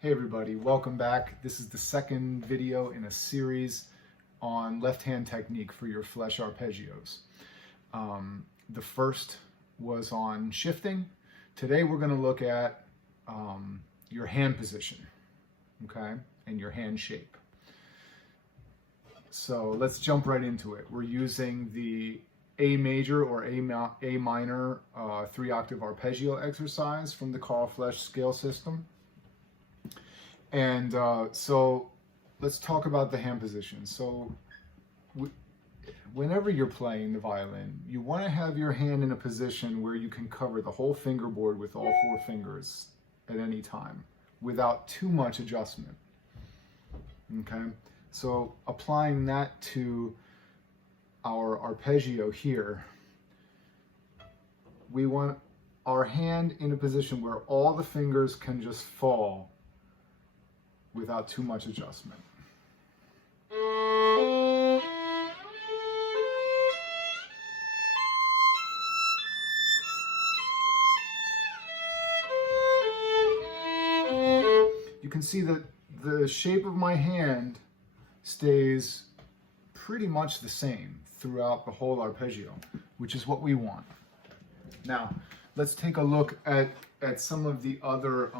Hey everybody, welcome back. This is the second video in a series on left-hand technique for your Flesch Arpeggios. The first was on shifting. Today we're going to look at your hand position, okay, and your hand shape. So let's jump right into it. We're using the A major or A minor 3-octave arpeggio exercise from the Carl Flesch scale system. And so let's talk about the hand position. So whenever you're playing the violin, you want to have your hand in a position where you can cover the whole fingerboard with all 4 fingers at any time without too much adjustment. Okay, so applying that to our arpeggio here, we want our hand in a position where all the fingers can just fall without too much adjustment. You can see that the shape of my hand stays pretty much the same throughout the whole arpeggio, which is what we want. Now, let's take a look at some of the other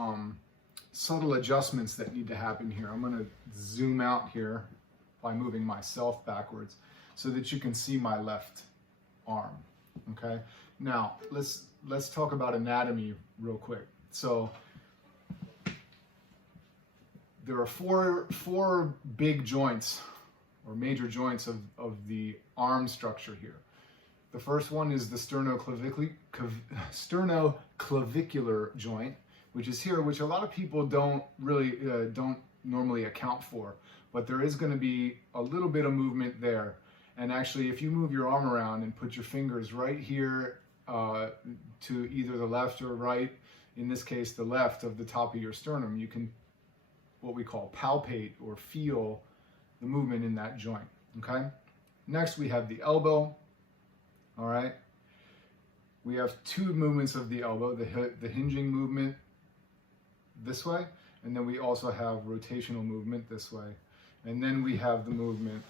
subtle adjustments that need to happen here. I'm going to zoom out here by moving myself backwards so that you can see my left arm. Okay, now let's talk about anatomy real quick. So there are four big joints or major joints of the arm structure here. The first one is the sternoclavicular joint, which is here, which a lot of people don't normally account for, but there is going to be a little bit of movement there. And actually, if you move your arm around and put your fingers right here to either the left or right, in this case the left of the top of your sternum, you can what we call palpate or feel the movement in that joint. Okay, next we have the elbow. All right, we have 2 movements of the elbow, the hinging movement this way, and then we also have rotational movement this way, and then we have the movement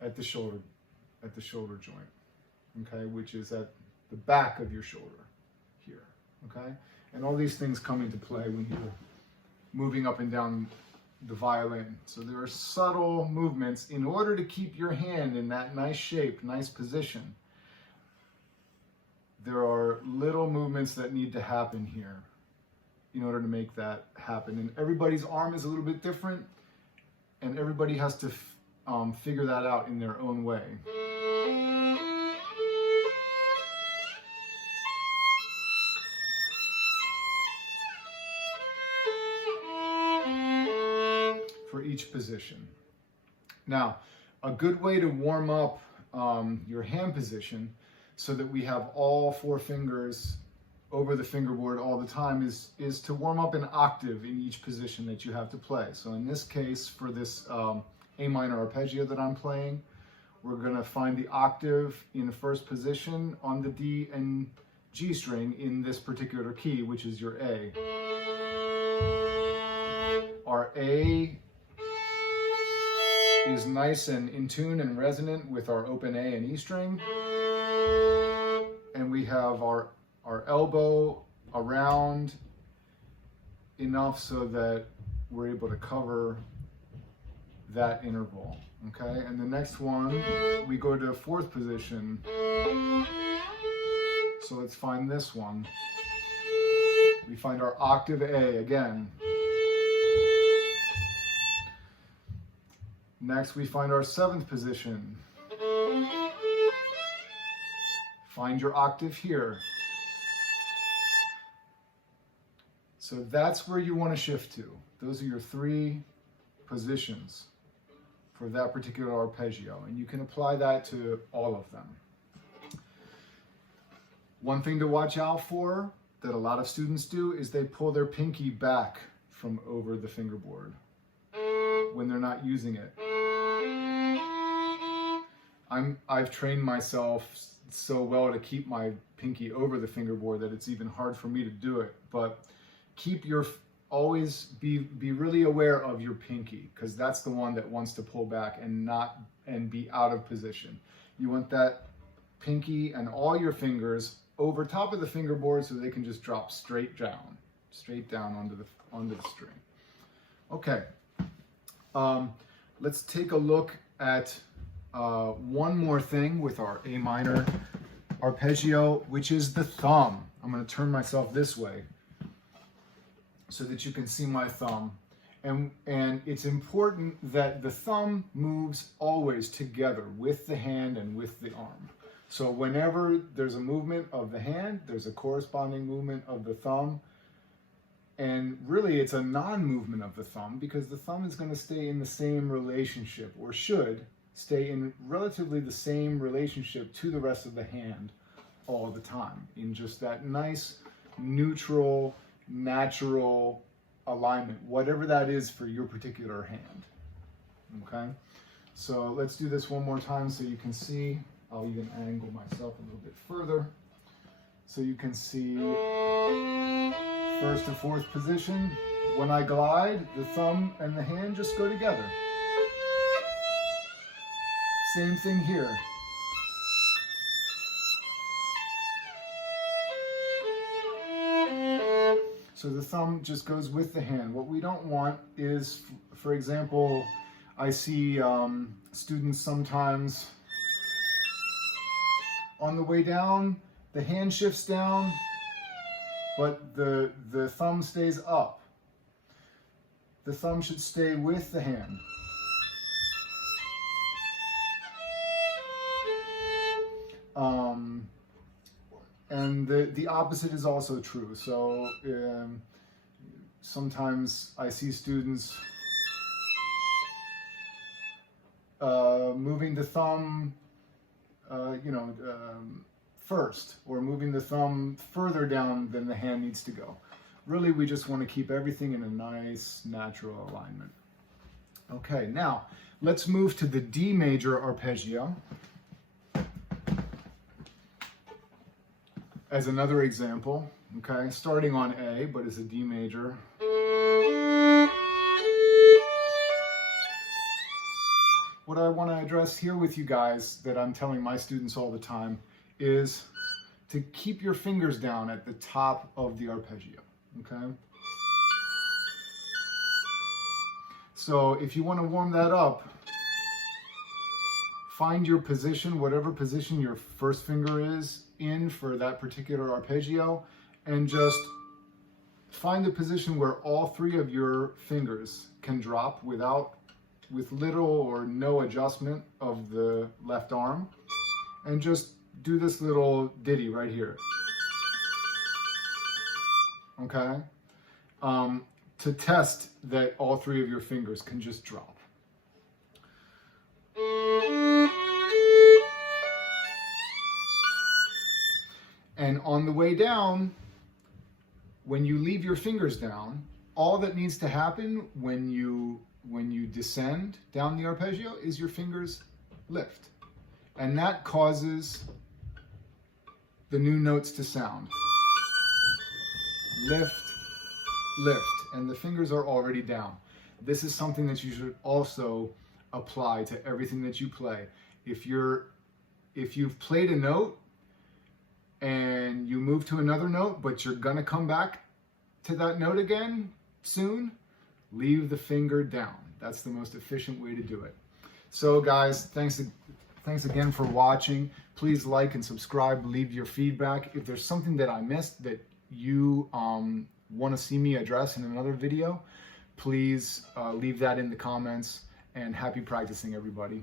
at the shoulder joint, okay, which is at the back of your shoulder here. Okay, and all these things come into play when you're moving up and down the violin. So there are subtle movements in order to keep your hand in that nice shape, nice position. There are little movements that need to happen here in order to make that happen. And everybody's arm is a little bit different, and everybody has to figure that out in their own way. For each position. Now, a good way to warm up your hand position so that we have all 4 fingers over the fingerboard all the time is to warm up an octave in each position that you have to play. So in this case, for this A minor arpeggio that I'm playing, we're going to find the octave in the first position on the D and G string in this particular key, which is your A. Our A is nice and in tune and resonant with our open A and E string. And we have our elbow around enough so that we're able to cover that interval. Okay, and the next one, we go to 4th position. So let's find this one. We find our octave A again. Next, we find our 7th position. Find your octave here. So that's where you want to shift to. Those are your 3 positions for that particular arpeggio, and you can apply that to all of them. One thing to watch out for that a lot of students do is they pull their pinky back from over the fingerboard when they're not using it. I've trained myself so well to keep my pinky over the fingerboard that it's even hard for me to do it, but keep your always be really aware of your pinky, because that's the one that wants to pull back and be out of position. You want that pinky and all your fingers over top of the fingerboard so they can just drop straight down onto the string. Okay, let's take a look at one more thing with our A minor arpeggio, which is the thumb. I'm going to turn myself this way so that you can see my thumb. And it's important that the thumb moves always together with the hand and with the arm. So whenever there's a movement of the hand, there's a corresponding movement of the thumb. And really it's a non-movement of the thumb, because the thumb is going to stay in the same relationship, or should stay in relatively the same relationship to the rest of the hand all the time, in just that nice, neutral, natural alignment, whatever that is for your particular hand. Okay, so let's do this one more time so you can see. I'll even angle myself a little bit further so you can see first and fourth position. When I glide, the thumb and the hand just go together. Same thing here. So the thumb just goes with the hand. What we don't want is, for example, I see students sometimes on the way down, the hand shifts down, but the thumb stays up. The thumb should stay with the hand. And the opposite is also true. So sometimes I see students moving the thumb, first, or moving the thumb further down than the hand needs to go. Really, we just want to keep everything in a nice, natural alignment. Okay, now let's move to the D major arpeggio as another example. Okay, starting on A, but it's a D major. What I want to address here with you guys, that I'm telling my students all the time, is to keep your fingers down at the top of the arpeggio, okay? So if you want to warm that up, find your position, whatever position your first finger is in for that particular arpeggio, and just find a position where all three of your fingers can drop with little or no adjustment of the left arm, and just do this little ditty right here. Okay? To test that all three of your fingers can just drop. And on the way down, when you leave your fingers down, all that needs to happen when you descend down the arpeggio is your fingers lift. And that causes the new notes to sound. Lift, lift, and the fingers are already down. This is something that you should also apply to everything that you play. If you've played a note and you move to another note, but you're gonna come back to that note again soon, leave the finger down. That's the most efficient way to do it. So guys, thanks again for watching. Please like and subscribe, leave your feedback. If there's something that I missed that you want to see me address in another video, please leave that in the comments, and happy practicing, everybody.